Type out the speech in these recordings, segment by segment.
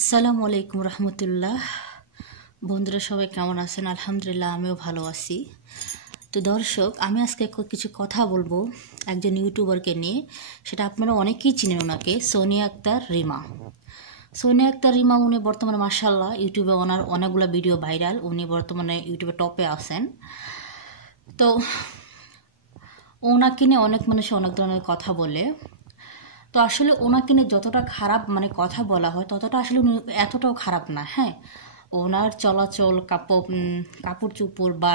আসসালামু আলাইকুম রহমতুল্লাহ। বন্ধুরা সবাই কেমন আছেন? আলহামদুলিল্লাহ আমিও ভালো আছি। তো দর্শক, আমি আজকে কিছু কথা বলবো একজন ইউটিউবারকে নিয়ে। সেটা আপনারা অনেকেই চিনেন ওনাকে, সোনিয়া আক্তার রিমা। সোনিয়া আক্তার রিমা উনি বর্তমানে মাশাআল্লাহ ইউটিউবে ওনার অনেকগুলো ভিডিও ভাইরাল। উনি বর্তমানে ইউটিউবে টপে আছেন। তো ওনাকে নিয়ে অনেক মানুষ অনেক ধরনের কথা বলে। তো আসলে ওনাকে নিয়ে যতটা খারাপ কথা বলা হয় ততটা আসলে উনি এতটাও খারাপ না। হ্যাঁ, ওনার চলাচল, কাপড় চোপড় বা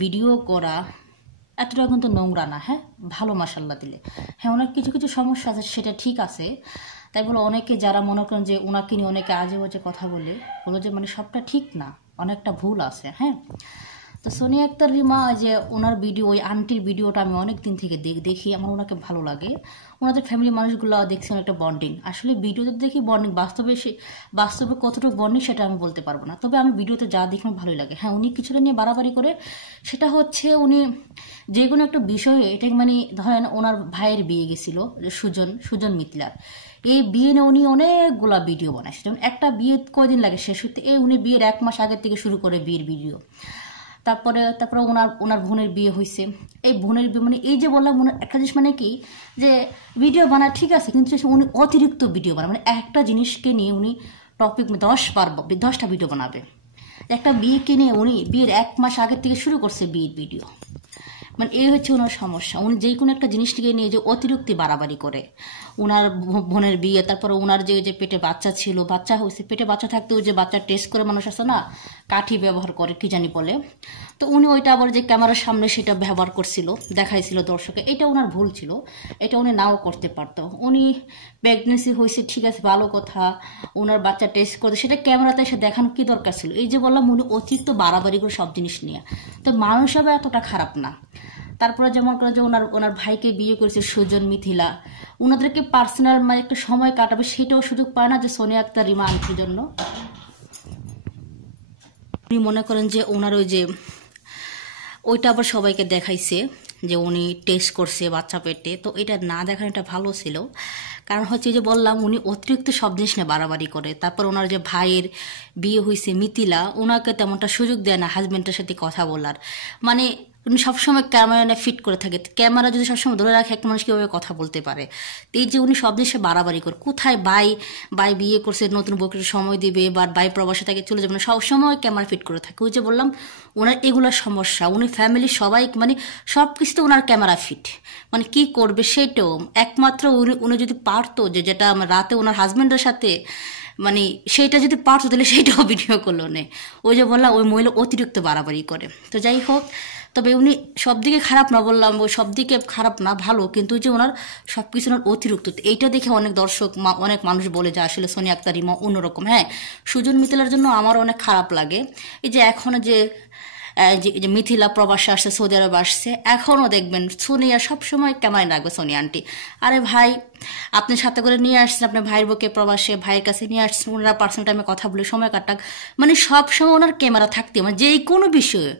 ভিডিও করা এতটা কিন্তু নোংরা না। হ্যাঁ, ভালো মাসাল্লাহ দিলে। হ্যাঁ, ওনার কিছু কিছু সমস্যা আছে, সেটা ঠিক আছে। তাই বলে অনেকে যারা মনে করেন যে ওনাকে নিয়ে অনেকে আজে বাজে কথা বলো যে সবটা ঠিক না, অনেকটা ভুল আছে। হ্যাঁ, তো সোনিয়া আক্তার রিমা যে ওনার ভিডিও, ওই আন্টির ভিডিওটা আমি অনেক দিন থেকে দেখি, আমার ওনাকে ভালো লাগে। ওনাদের ফ্যামিলির মানুষগুলো দেখছি একটা বন্ডিং। আসলে ভিডিওতে দেখি বন্ডিং, বাস্তবে কতটুকু বন্ডিং সেটা আমি বলতে পারবো না, তবে আমি ভিডিওতে যা দেখি আমার ভালোই লাগে। হ্যাঁ, উনি কিছুটা নিয়ে বাড়াবাড়ি করে, সেটা হচ্ছে উনি যে কোনো একটা বিষয়ে, এটা ধরেন ওনার ভাইয়ের বিয়ে গেছিল, সুজন মিথিলার। এই বিয়ে নিয়ে উনি অনেকগুলা ভিডিও বানায়। যেমন একটা বিয়ে কয়দিন লাগে শেষ হতে, উনি বিয়ের 1 মাস আগের থেকে শুরু করে বিয়ের ভিডিও। তারপরে ওনার বোনের বিয়ে হয়েছে। এই বোনের বিয়ে এই যে বললাম, একটা জিনিস কি যে ভিডিও বানায় ঠিক আছে, কিন্তু উনি অতিরিক্ত ভিডিও বানায়। একটা জিনিসকে নিয়ে উনি টপিক 10টা ভিডিও বানাবে। একটা বিয়েকে নিয়ে উনি বিয়ের 1 মাস আগের থেকে শুরু করছে বিয়ের ভিডিও। এই হচ্ছে ওনার সমস্যা। উনি যে কোনো একটা জিনিসটিকে নিয়ে যে অতিরিক্ত বাড়াবাড়ি করে। ওনার বোনের বিয়ে, তারপরে ওনার যে পেটে বাচ্চা ছিল, বাচ্চা হয়েছে, পেটে বাচ্চা থাকতেও যে বাচ্চা টেস্ট করে মানুষ আছে না, কাঠি ব্যবহার করে কি জানি বলে। তো উনি ওইটা আবার যে ক্যামেরার সামনে সেটা ব্যবহার করছিল, দেখাইছিল দর্শকে। এটা ওনার ভুল ছিল, এটা উনি নাও করতে পারতো। উনি প্রেগনেন্সি হয়েছে ঠিক আছে, ভালো কথা। ওনার বাচ্চা টেস্ট করতে, সেটা ক্যামেরাতে এসে দেখানো কি দরকার ছিল? এই যে বললাম, উনি অতিরিক্ত বাড়াবাড়ি করে সব জিনিস নিয়ে। তো মানুষ হবে এতটা খারাপ না। তারপরে যেমন করে যে ওনার ভাইকে বিয়ে করেছে সুজন মিথিলা, ওনাদেরকে পার্সোনাল একটা সময় কাটাবে সেটাও সুযোগ পায় না যে সোনিয়া আক্তার রিমা আন্টির জন্য। উনি মনে করেন যে ওনার ওইটা আবার সবাইকে দেখাইছে যে উনি টেস্ট করছে বাচ্চা পেটে। তো এটা না দেখানো এটা ভালো ছিল, কারণ হচ্ছে যে বললাম উনি অতিরিক্ত সব জিনিস নিয়ে বাড়াবাড়ি করে। তারপর ওনার যে ভাইয়ের বিয়ে হয়েছে মিথিলা, ওনাকে তেমনটা সুযোগ দেয় না হাজবেন্ডের সাথে কথা বলার। উনি সবসময় ক্যামেরা ফিট করে থাকে। ক্যামেরা যদি সবসময় ধরে রাখে, একটা মানুষ কীভাবে কথা বলতে পারে? এই যে উনি সব জিনিসে বাড়াবাড়ি করে, কোথায় বাই বিয়ে করছে, নতুন বউকে সময় দিবে, বা বাই প্রবাসে থাকে চলে যাবে না, সবসময় ক্যামেরা ফিট করে থাকে। ওই যে বললাম ওনার এগুলোর সমস্যা। উনি ফ্যামিলির সবাই সব কিছুতে ওনার ক্যামেরা ফিট, কি করবে সেটাও একমাত্র উনি যদি পারতো, যেটা রাতে ওনার হাজবেন্ডের সাথে সেইটা যদি পারতো তাহলে সেইটাও ভিডিও করলো না। ওই যে বললাম ওই মহিলা অতিরিক্ত বাড়াবাড়ি করে। তো যাই হোক, তবে উনি সব দিকে খারাপ না, বললাম ওই সব দিকে খারাপ না, ভালো। কিন্তু যে ওনার সব কিছু ওনার অতিরিক্ত, এইটা দেখে অনেক দর্শক অনেক মানুষ বলে যে আসলে সোনিয়া আক্তার রিমা অন্যরকম। হ্যাঁ, সুজন মিথিলার জন্য আমার অনেক খারাপ লাগে। এই যে এখন যে মিথিলা প্রবাসে আসছে, সৌদি আরব আসছে, এখনও দেখবেন সোনিয়া সবসময় ক্যামেরায় রাখবে সোনিয়া আন্টি। আরে ভাই, আপনি সাথে করে নিয়ে আসছেন আপনার ভাইয়ের বউকে প্রবাসে, ভাইয়ের কাছে নিয়ে আসছেন, ওনারা পার্সোনাল টাইমে কথা বলে সময় কাটাক। সবসময় ওনার ক্যামেরা থাকতে, যে কোনো বিষয়ে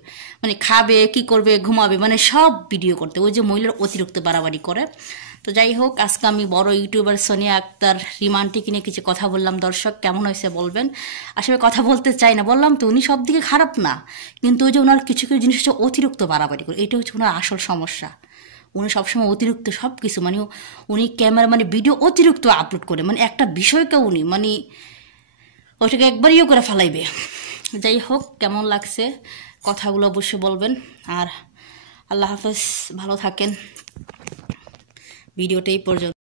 খাবে, কি করবে, ঘুমাবে, সব ভিডিও করতে। ওই যে মহিলার অতিরিক্ত বাড়াবাড়ি করে। তো যাই হোক, আজকে আমি বড় ইউটিউবার সোনিয়া আক্তার রিমা আন্টিকে নিয়ে কিছু কথা বললাম। দর্শক কেমন হয়েছে বলবেন। আসলে কথা বলতে চাই না, বললাম তো উনি সব দিকে খারাপ না, কিন্তু ওই যে ওনার কিছু কিছু জিনিস হচ্ছে অতিরিক্ত বাড়াবাড়ি করে। এটা হচ্ছে ওনার আসল সমস্যা। উনি সবসময় অতিরিক্ত সব কিছু উনি ক্যামেরা ভিডিও অতিরিক্ত আপলোড করে, একটা বিষয়কে উনি ওইটাকে একবার করে ফেলাইবে। যাই হোক, কেমন লাগছে কথাগুলো অবশ্যই বলবেন। আর আল্লাহ হাফেজ, ভালো থাকেন। ভিডিওটা এই পর্যন্ত।